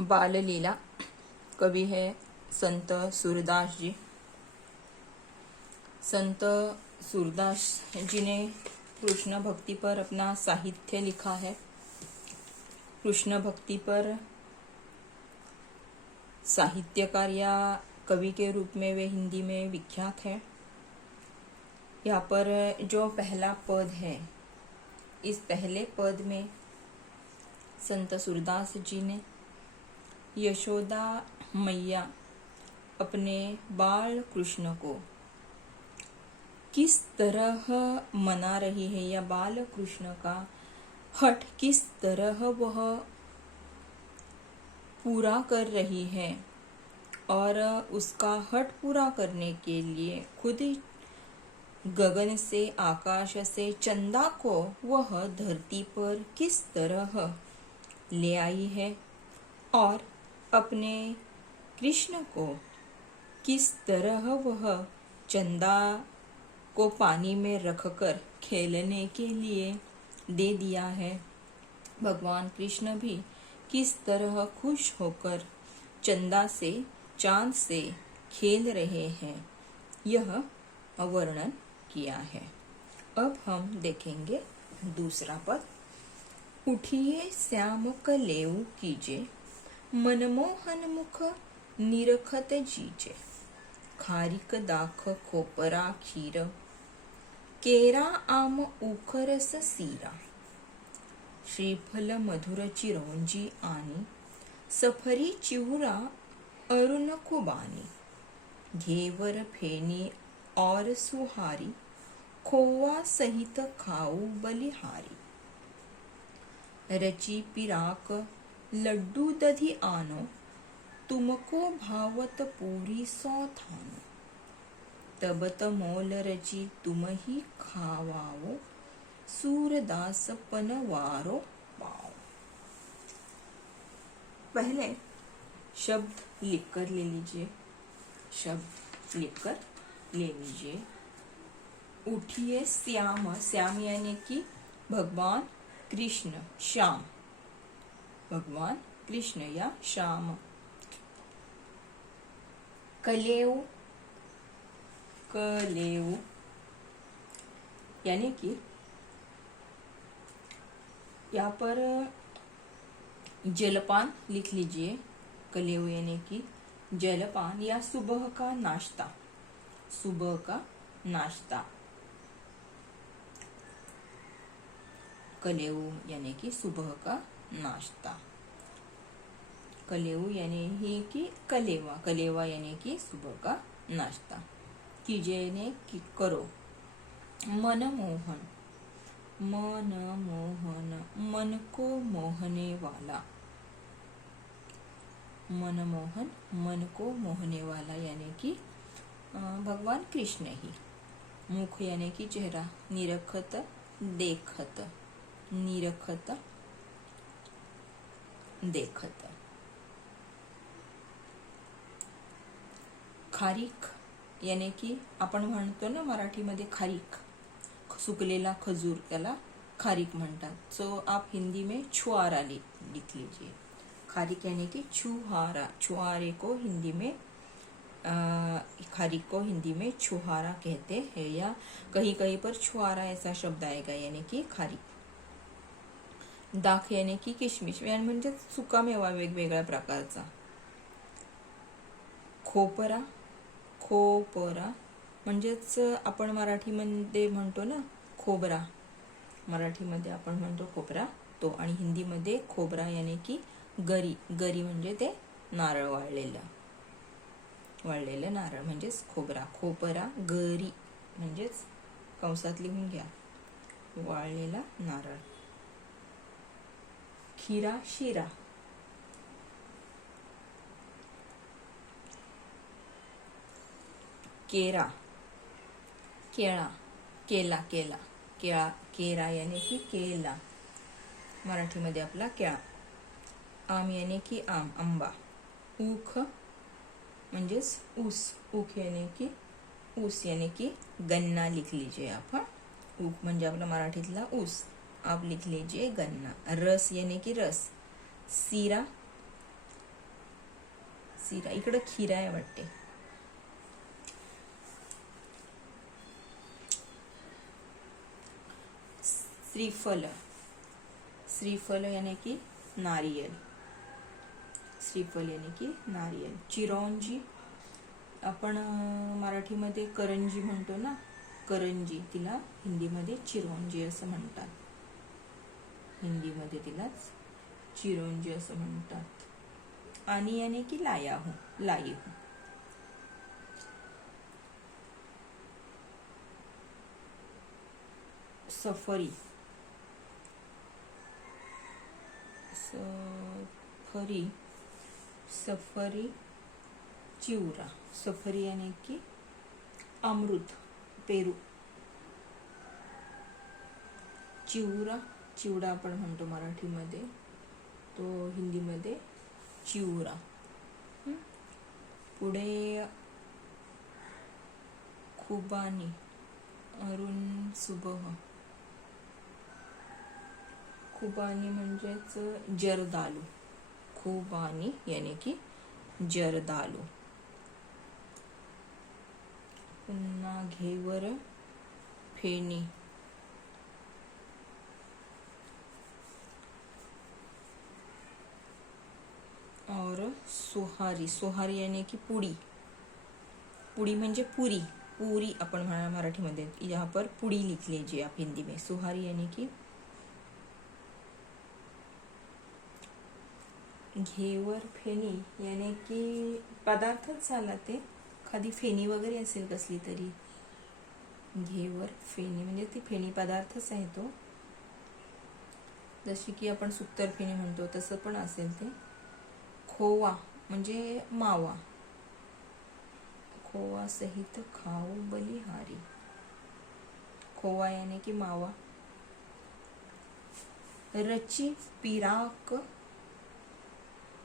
बाललीला। कवि है संत सूरदास जी। संत सूरदास जी ने कृष्ण भक्ति पर अपना साहित्य लिखा है। कृष्ण भक्ति पर साहित्यकार या कवि के रूप में वे हिंदी में विख्यात है। यहाँ पर जो पहला पद है, इस पहले पद में संत सूरदास जी ने यशोदा मैया अपने बाल कृष्ण को किस तरह मना रही है, या बाल कृष्ण का हठ किस तरह वह पूरा कर रही है, और उसका हठ पूरा करने के लिए खुद गगन से, आकाश से चंदा को वह धरती पर किस तरह ले आई है, और अपने कृष्ण को किस तरह वह चंदा को पानी में रखकर खेलने के लिए दे दिया है। भगवान कृष्ण भी किस तरह खुश होकर चंदा से, चांद से खेल रहे हैं, यह वर्णन किया है। अब हम देखेंगे दूसरा पद। उठिए श्याम कलेऊ कीजे, मनमोहन मुख निरखत जीजे। खारिक दाख खोपरा खीर, केरा आम उखरस सीरा। श्रीफल मधुर चिरौंजी आनी, सफरी चिवरा अरुण खुबानी। घेवर फेनी और सुहारी, खोवा सहित खाऊ बलिहारी। रची पिराक लड्डू दधी आनो, तुमको भावत पूरी सौ थानो। तबत मोल रची तुम ही खावाओ, सूरदास पनवारो पाओ। पहले शब्द लिखकर ले लीजिए। शब्द लिखकर ले लीजिए। उठिए श्याम, श्याम यानी कि भगवान कृष्ण, श्याम भगवान कृष्ण या श्याम। कलेऊ, कलेऊ यानी कि यहाँ पर जलपान लिख लीजिए। कलेऊ यानी कि जलपान या सुबह का नाश्ता, सुबह का नाश्ता। कलेऊ यानी कि सुबह का नाश्ता। कलेऊ यानी ही कि कलेवा, कलेवा यानी कि सुबह का नाश्ता। कीजिए यानी कि करो। मनमोहन, मनमोहन मन को मोहने वाला। मनमोहन मन को मोहने वाला यानी कि भगवान कृष्ण ही। मुख यानी कि चेहरा। निरखत देखत, निरखत देखत। खारीक यानी कि आपण म्हणतो ना मराठीमध्ये खारीक, सुकलेला खजूर, त्याला खारीक म्हणतात। सो आप हिंदी में छुआरा लिख लीजिए। खारीक यानी कि छुहारा। छुहारे को हिंदी में खारीक को हिंदी में छुहारा कहते हैं, या कहीं कहीं पर छुआरा ऐसा शब्द आएगा, यानी कि खारीक। दाख यानी की किशमिश, म्हणजे सुकामेवा वेगवेगळ्या प्रकारचा। खोपरा, खोपरा म्हणजेच आपण मराठीमध्ये म्हणतो ना खोबरा, मराठीमध्ये आपण म्हणतो खोबरा तो, आणि हिंदीमध्ये खोबरा यानी की गरी। गरी म्हणजे ते नारळ, वाळलेलं नारळ म्हणजेच खोबरा। खोपरा, गरी म्हणजेच कंसात लिहून घ्या, वाळलेला नारळ। खीरा, शिरा। केरा, केळा, केला, केला, केळा, केरा यानी की केला, मराठीमध्ये आपला केळा। आम यानी की आम, आंबा। ऊख म्हणजेच ऊस, ऊख यानी की ऊस यानी की गन्ना लिख लीजिए आपण। ऊख म्हणजे आपला मराठीतला ऊस, आप लिख लीजिए गन्ना। रस यानी कि रस। सीरा, सिरा, इकडं खीरा आहे वाटते. श्रीफल, श्रीफल यानी की नारियल, श्रीफल यानी की नारियल. चिरौंजी, आपण मराठीमध्ये करंजी म्हणतो ना, करंजी, तिला हिंदीमध्ये चिरौंजी असं म्हणतात. हिंदीमध्ये तिलाच चिरौंजी असं म्हणतात. आणि यानी की लाया हूं, लाई हूं. सफरी, सफरी, सफरी चिवरा. सफरी यानी की अमृत, पेरू. चिवरा, चिवडा आपण म्हणतो मराठीमध्ये, तो हिंदीमध्ये चिवरा. पुढे खुबानी, अरुण सुबह. खुबानी म्हणजेच जर्दालू. खुबानी यानी की जर्दालू. पुन्हा घेवर फेनी. और सोहारी, सोहारी यानी की पुड़ी. पुड़ी म्हणजे पुरी, पूरी अपन मराठीमध्ये, यहाँ पर पुड़ी लिख लीजिए आप हिंदी में. सोहारी यानी कि घेवर फेनी यानी की पदार्थच झाला ते, एखादी फेनी वगैरे असेल कसली तरी. घेवर फेनी म्हणजे ती फेनी पदार्थच आहे तो, जशी की आपण सुक्तर फेनी म्हणतो तसं पण असेल ते. खोवा म्हणजे मावा. खोवा सहित खाओ बलिहारी. खोवा यानी कि मावा. रची पिराक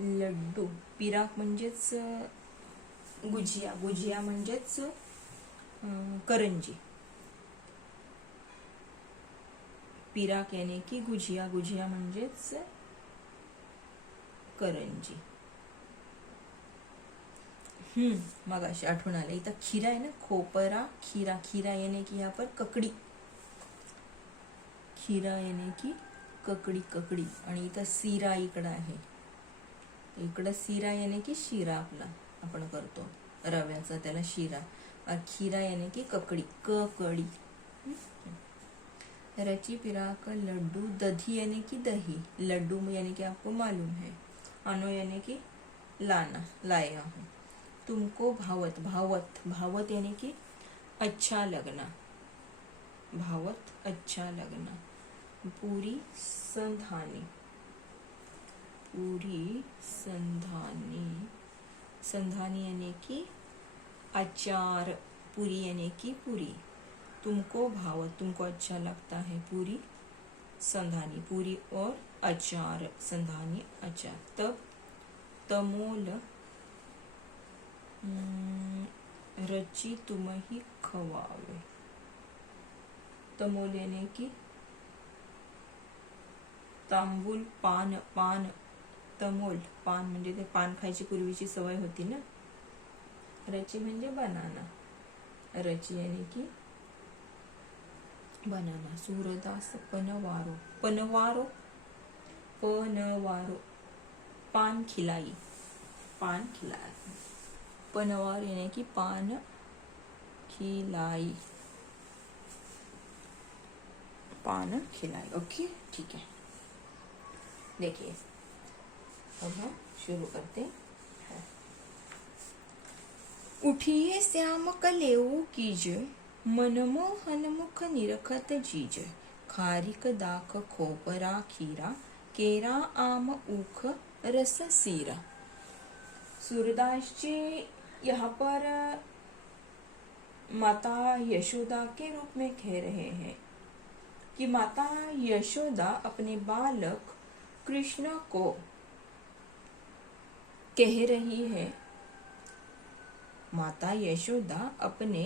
लड्डू. पिराक म्हणजेच गुजिया, गुजिया म्हणजेच करंजी. पिराक यानी कि गुजिया, गुजिया म्हणजेच करंजी. मगाशी आठवण आलं, इथं खीरा आहे ना, खोपरा खीरा. खीरा यानी कि यहाँ पर ककड़ी. खीरा यानी कि ककड़ी, ककड़ी. आणि इथं सीरा इकडं आहे. इकडं सीरा यानी कि शिरा आपला आपण करतो रव्याचा, त्याला शिरा. खीरा यानी कि ककड़ी, ककड़ी. रची पिराक लड्डू. दधी यानी कि दही. लड्डू यानी कि आपको मालूम है. अनो यानी कि लाना, लाया हूं. तुमको भावत, भावत, भावत यानी कि अच्छा लगना. भावत अच्छा लगना. पूरी संधानी. पूरी संधानी. संधानी यानी कि अचार. पूरी यानी कि पूरी. तुमको भावत, तुमको अच्छा लगता है. पूरी संधानी, पूरी और अचार. संधानी अचार. तब तमोल रची तुम ही खवावे. तमोल यानी कि तांबूल, पान. पान, तमोल, पान म्हणजे ते पान खायची पूर्वीची सवय होती ना. रची म्हणजे बनाना. रची यानी कि बनाना. सूरदास पनवारो. पनवारो, पनवारो. पान खिलाई, पान खिलाई. पनवार यानी कि पान खिलाई. पान खिलाई. ओके, ठीक है. देखिए अब हम शुरू करते हैं. उठिए श्याम कलेऊ कीज, मनमोहन मुख निरखत जीज. खारिक दाख खोपरा खीरा, केरा आम ऊख रस सीरा. सूरदास जी यहाँ पर माता यशोदा के रूप में कह रहे हैं कि माता यशोदा अपने बालक कृष्ण को कह रही है. माता यशोदा अपने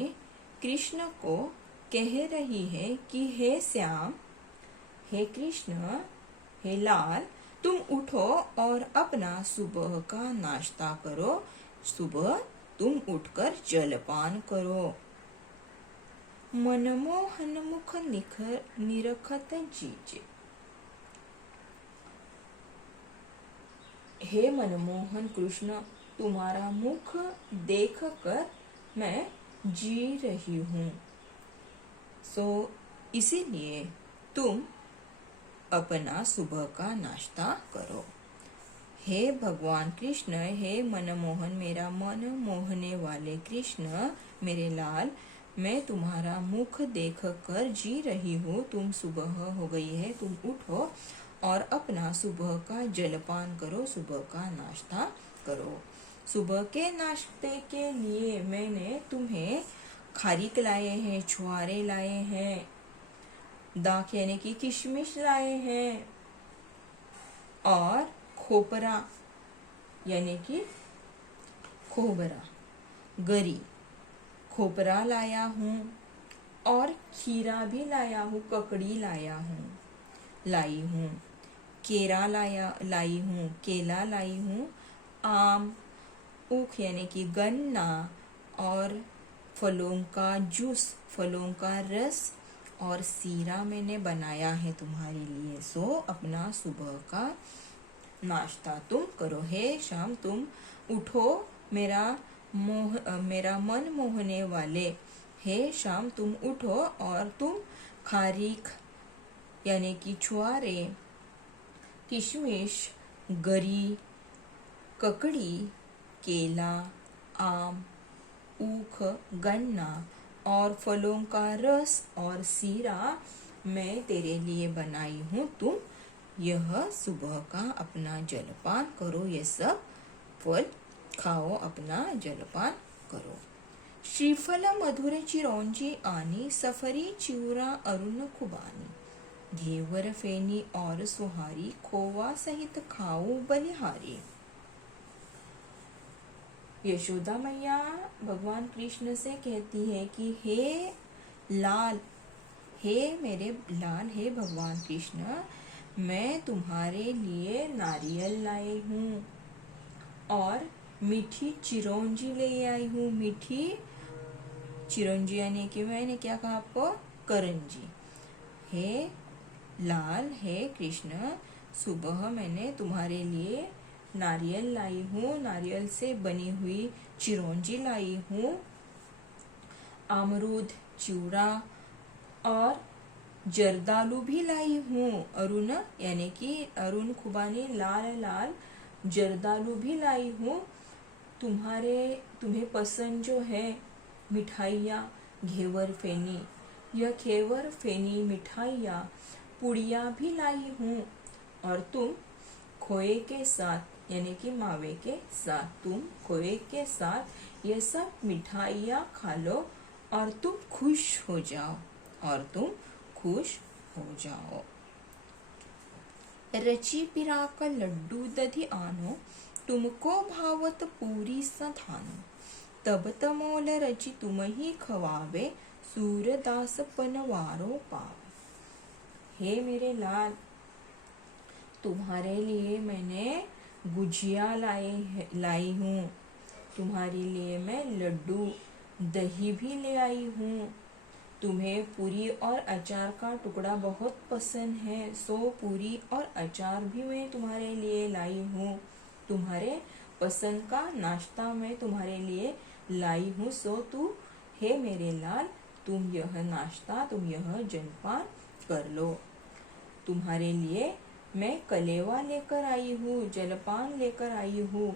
कृष्ण को कह रही है कि हे श्याम, हे कृष्ण, हे लाल, तुम उठो और अपना सुबह का नाश्ता करो. सुबह तुम उठकर जलपान करो। मनमोहन मुख निरखत जीजे। हे मनमोहन कृष्ण, तुम्हारा मुख देखकर मैं जी रही हूँ, सो इसीलिए तुम अपना सुबह का नाश्ता करो। हे भगवान कृष्ण, हे मनमोहन, मेरा मन मोहने वाले कृष्ण, मेरे लाल, मैं तुम्हारा मुख देखकर जी रही हूँ। तुम सुबह हो गई है, तुम उठो और अपना सुबह का जलपान करो, सुबह का नाश्ता करो। सुबह के नाश्ते के लिए मैंने तुम्हें खारीक लाए हैं, छुआरे लाए हैं, दाख यानी कि किशमिश लाए हैं, और खोपरा यानी कि खोबरा, गरी, खोपरा लाया हूँ, और खीरा भी लाया हूँ, ककड़ी लाई हूँ, केरा लाई हूँ, केला लाई हूँ, आम, ऊख यानी कि गन्ना, और फलों का जूस, फलों का रस और सीरा मैंने बनाया है तुम्हारे लिए। सो अपना सुबह का नाश्ता तुम करो। हे शाम, तुम उठो, मेरा मन मोहने वाले। हे शाम, तुम उठो और तुम खारीक यानी कि छुआरे, किशमिश, गरी, ककड़ी, केला, आम, ऊख, गन्ना और फलों का रस और सीरा मैं तेरे लिए बनाई हूँ। तुम यह सुबह का अपना जलपान करो, ये सब फल खाओ, अपना जलपान करो। श्रीफल मधुर चिरौंजी आनी, सफरी चिवरा अरुण खुबानी, घेवर फेनी और सुहारी, खोवा सहित खाओ बलिहारी। यशोदा मैया भगवान कृष्ण से कहती है कि हे लाल, हे मेरे लाल, हे भगवान कृष्ण, मैं तुम्हारे लिए नारियल लाई हूँ और मीठी चिरौंजी ले आई हूँ। मीठी चिरौंजी यानी कि मैंने क्या कहा आपको, करंजी। हे लाल, हे कृष्ण, सुबह मैंने तुम्हारे लिए नारियल लाई हूँ, नारियल से बनी हुई चिरौंजी लाई हूँ, अमरूद, चिवड़ा और जर्दालू भी लाई हूँ। अरुण यानी कि अरुण खुबानी, लाल लाल जर्दालू भी लाई हूँ। तुम्हें पसंद जो है मिठाइयाँ, घेवर फेनी, यह घेवर फेनी मिठाइयाँ, पुड़िया भी लाई हूँ। और तुम खोए के साथ यानी कि मावे के साथ, तुम खोए के साथ ये सब मिठाइयाँ खा लो और तुम खुश हो जाओ, और तुम खुश हो जाओ। रची पिराक लड्डू दधि आनो, तुमको भावत पूरी सधानो, तब तमोल रची तुम ही खवावे, सूरदास पनवारो पावे। हे मेरे लाल, तुम्हारे लिए मैंने गुजिया लाई हूँ, तुम्हारे लिए मैं लड्डू, दही भी ले आई हूँ। तुम्हें पूरी और अचार का टुकड़ा बहुत पसंद है, सो पूरी और अचार भी मैं तुम्हारे लिए लाई हूँ। तुम्हारे पसंद का नाश्ता मैं तुम्हारे लिए लाई हूँ। सो तू हे मेरे लाल, तुम यह नाश्ता, तुम यह जलपान कर लो। तुम्हारे लिए मैं कलेवा लेकर आई हूँ, जलपान लेकर आई हूँ,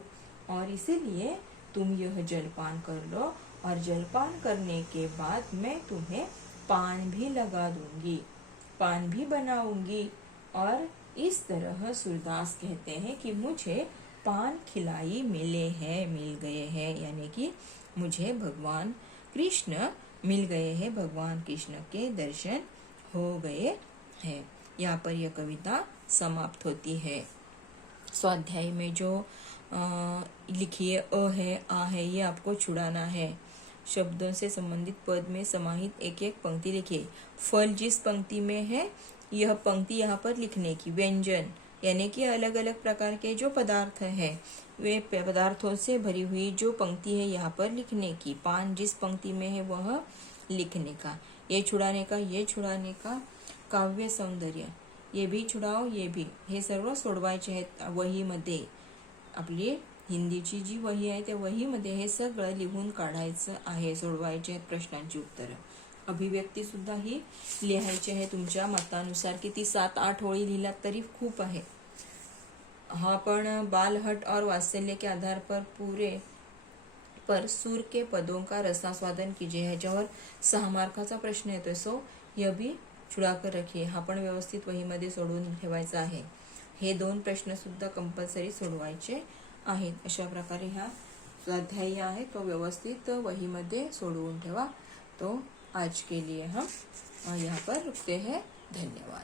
और इसीलिए तुम यह जलपान कर लो। और जलपान करने के बाद मैं तुम्हें पान भी लगा दूंगी, पान भी बनाऊंगी। और इस तरह सूरदास कहते हैं कि मुझे पान खिलाई मिल गए हैं, यानी कि मुझे भगवान कृष्ण मिल गए हैं, भगवान कृष्ण के दर्शन हो गए हैं। यहाँ पर यह कविता समाप्त होती है। स्वाध्याय में जो लिखिए अ है, आ है, ये आपको छुड़ाना है। शब्दों से संबंधित पद में समाहित एक एक पंक्ति लिखिए। फल जिस पंक्ति में है, यह पंक्ति यहाँ पर लिखने की। व्यंजन यानी कि अलग अलग प्रकार के जो पदार्थ हैं वे पदार्थों से भरी हुई जो पंक्ति है यहाँ पर लिखने की, पान जिस पंक्ति में है वह लिखने का, ये छुड़ाने का, ये छुड़ाने का, काव्य सौंदर्य, ये भी छुडाव, ये भी, हे सर्व सोडवायचे आहेत वहीमध्ये. आपली हिंदीची जी वही आहे त्या वहीमध्ये हे सगळं लिहून काढायचं आहे. सोडवायचे आहेत प्रश्नांची उत्तरं. अभिव्यक्ती सुद्धा ही लिहायची आहे तुमच्या मतानुसार. किती 7-8 ओळी लिहिलात तरी खूप आहे. हा पण बालहट और वात्सल्य के आधार पर सूर के पदों का रसास्वादन कीजिए. ह्याच्यावर 6 मार्काचा प्रश्न येतोय. सो यह भी छुडाकर रखिए. हा पण व्यवस्थित वहीमध्ये सोडवून ठेवायचा आहे. हे 2 प्रश्न सुद्धा कंपल्सरी सोडवायचे आहेत. अशा प्रकारे हा स्वाध्याय आहे तो व्यवस्थित वहीमध्ये सोडवून ठेवा. तो आज के लिए हम यहाँ पर रुकते हैं. धन्यवाद.